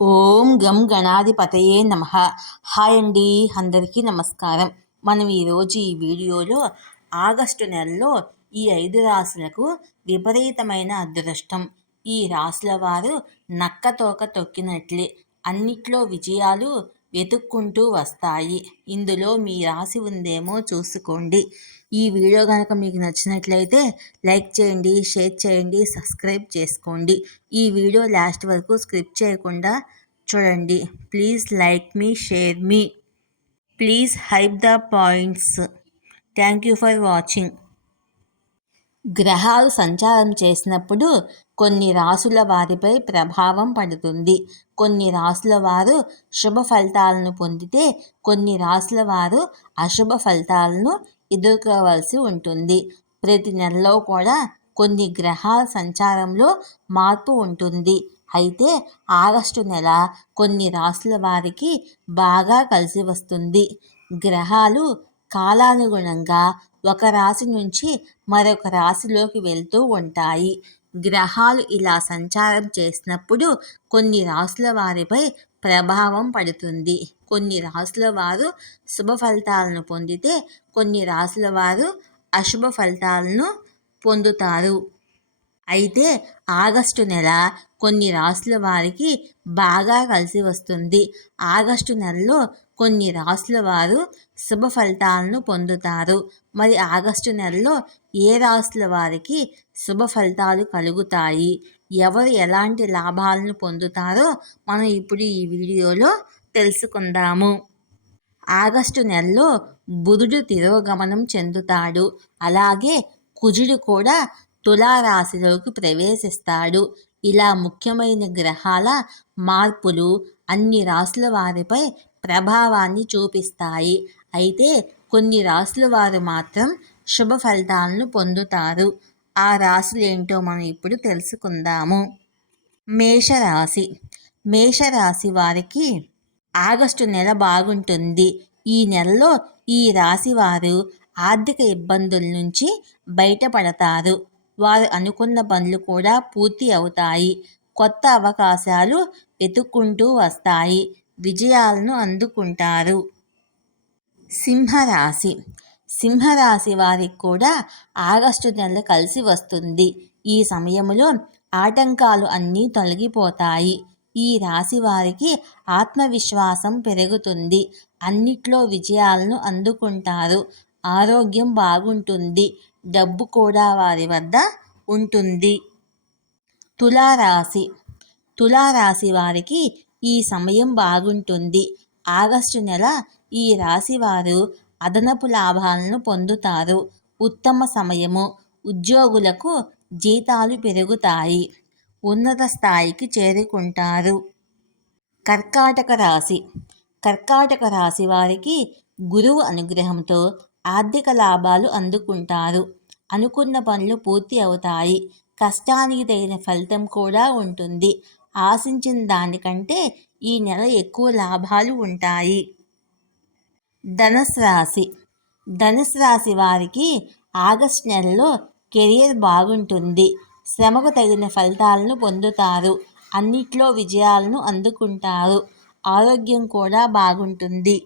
ఓం గం గణాధిపతయే నమః. హాయ్ అండి, అందరికీ నమస్కారం. మనం ఈరోజు ఈ వీడియోలో ఆగస్టు నెలలో ఈ 5 రాశులకు విపరీతమైన అదృష్టం. ఈ రాశుల వారు నక్కతోక తొక్కినట్లే అన్నిట్లో విజయాలు వెతుక్కుంటూ వస్తాయి. ఇందులో మీ రాశి ఉందేమో చూసుకోండి. ఈ వీడియో కనుక మీకు నచ్చినట్లయితే లైక్ చేయండి, షేర్ చేయండి, సబ్స్క్రైబ్ చేసుకోండి. ఈ వీడియో లాస్ట్ వరకు స్కిప్ చేయకుండా చూడండి. Please like me, share me, please hype the points. Thank you for watching. గ్రహాలు సంచారం చేసినప్పుడు కొన్ని రాసుల వారిపై ప్రభావం పడుతుంది. కొన్ని రాసుల వారు శుభ ఫలితాలను పొందితే కొన్ని రాసుల వారు అశుభ ఫలితాలను ఎదుర్కోవాల్సి ఉంటుంది. ప్రతి నెలలో కూడా కొన్ని గ్రహాల సంచారంలో మార్పు ఉంటుంది. అయితే ఆగస్టు నెల కొన్ని రాసుల వారికి బాగా కలిసి వస్తుంది. గ్రహాలు కాలానుగుణంగా ఒక రాశి నుంచి మరొక రాశిలోకి వెళ్తూ ఉంటాయి. గ్రహాలు ఇలా సంచారం చేసినప్పుడు కొన్ని రాశుల వారిపై ప్రభావం పడుతుంది. కొన్ని రాశుల వారు శుభ ఫలితాలను పొందితే కొన్ని రాశుల వారు అశుభ ఫలితాలను పొందుతారు. అయితే ఆగస్టు నెల కొన్ని రాశుల వారికి బాగా కలిసి వస్తుంది. ఆగస్టు నెలలో కొన్ని రాశుల వారు శుభ ఫలితాలను పొందుతారు. మరి ఆగస్టు నెలలో ఏ రాశుల వారికి శుభ ఫలితాలు కలుగుతాయి, ఎవరు ఎలాంటి లాభాలను పొందుతారో మనం ఇప్పుడు ఈ వీడియోలో తెలుసుకుందాము. ఆగస్టు నెలలో బుధుడు తిరోగమనం చెందుతాడు. అలాగే కుజుడు కూడా తులారాశిలోకి ప్రవేశిస్తాడు. ఇలా ముఖ్యమైన గ్రహాల మార్పులు అన్ని రాశుల వారిపై ప్రభావాన్ని చూపిస్తాయి. అయితే కొన్ని రాశుల వారు మాత్రం శుభ ఫలితాలను పొందుతారు. ఆ రాశులు ఏంటో మనం ఇప్పుడు తెలుసుకుందాము. మేషరాశి. మేషరాశి వారికి ఆగస్టు నెల బాగుంటుంది. ఈ నెలలో ఈ రాశి వారు ఆర్థిక ఇబ్బందుల నుంచి బయటపడతారు. వారు అనుకున్న పనులు కూడా పూర్తి అవుతాయి. కొత్త అవకాశాలు వెతుక్కుంటూ వస్తాయి. విజయాలను అందుకుంటారు. సింహరాశి. సింహరాశి వారికి కూడా ఆగస్టు నెల కలిసి వస్తుంది. ఈ సమయంలో ఆటంకాలు అన్నీ తొలగిపోతాయి. ఈ రాశి వారికి ఆత్మవిశ్వాసం పెరుగుతుంది. అన్నిట్లో విజయాలను అందుకుంటారు. ఆరోగ్యం బాగుంటుంది. డబ్బు కూడా వారి వద్ద ఉంటుంది. తులారాశి. తులారాశి వారికి ఈ సమయం బాగుంటుంది. ఆగస్టు నెల ఈ రాశి వారు అదనపు లాభాలను పొందుతారు. ఉత్తమ సమయము. ఉద్యోగులకు జీతాలు పెరుగుతాయి. ఉన్నత స్థాయికి చేరుకుంటారు. కర్కాటక రాశి. కర్కాటక రాశి వారికి గురువు అనుగ్రహంతో ఆర్థిక లాభాలు అందుకుంటారు. అనుకున్న పనులు పూర్తి అవుతాయి. కష్టానికి తగిన ఫలితం కూడా ఉంటుంది. ఆశించిన దానికంటే ఈ నెల ఎక్కువ లాభాలు ఉంటాయి. ధనుస్సు రాశి. ధనుస్సు రాశి వారికి ఆగస్టు నెలలో కెరియర్ బాగుంటుంది. శ్రమకు తగిన ఫలితాలను పొందుతారు. అన్నిట్లో విజయాలను అందుకుంటారు. ఆరోగ్యం కూడా బాగుంటుంది.